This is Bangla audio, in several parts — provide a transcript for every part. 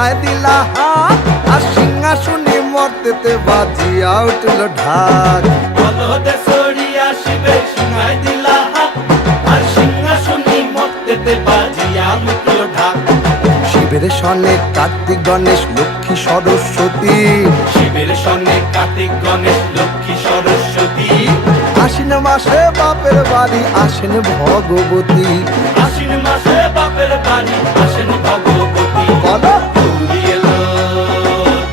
সিংহায় দিলা হাত আর সিংহাসনে মর্তেতে বাজিয়া উঠল ঢাক। বলদে সরিয়া শিবে সিংহায় দিলা হাত আর সিংহাসনে মর্তেতে বাজিয়া উঠল ঢাক। শিবের সনে কার্তিক গণেশ লক্ষ্মী সরস্বতী, শিবের সনে কার্তিক গণেশ লক্ষ্মী সরস্বতী। আশ্বিন মাসে বাপের বাড়ি আসেন ভগবতী। আশ্বিন মাসে বাপের বাড়ি আসেন ভগবতী। বলো গৌরী এলো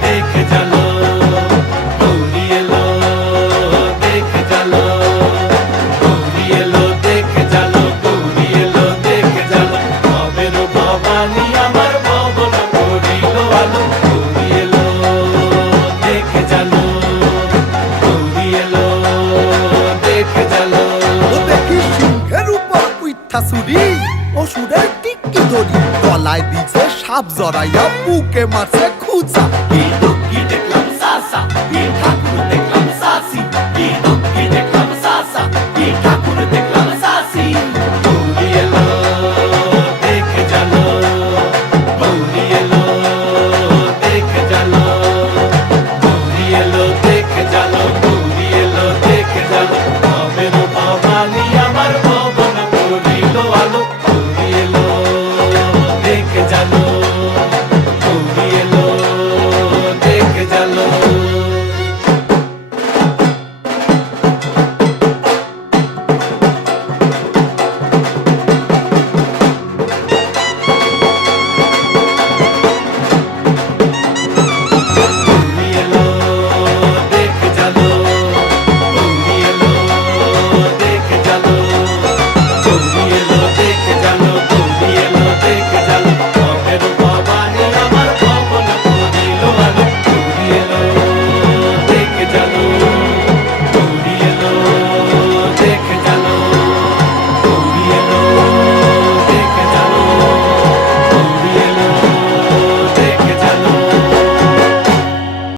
দেখে জালো, গৌরী এলো দেখে জালো, গৌরী এলো দেখে জালো, গৌরী এলো দেখে জালো। ভবের ভবানী আমার ভবন করিল আলো। গৌরী এলো দেখে জালো, গৌরী এলো দেখে জালো। ও দেখি সিংহের উপর উইঠা ছুরি, অসুরের টিকি ধরি গলায় দিছে সাপ জড়াইয়া বুকে মারছে খুঁচা। কি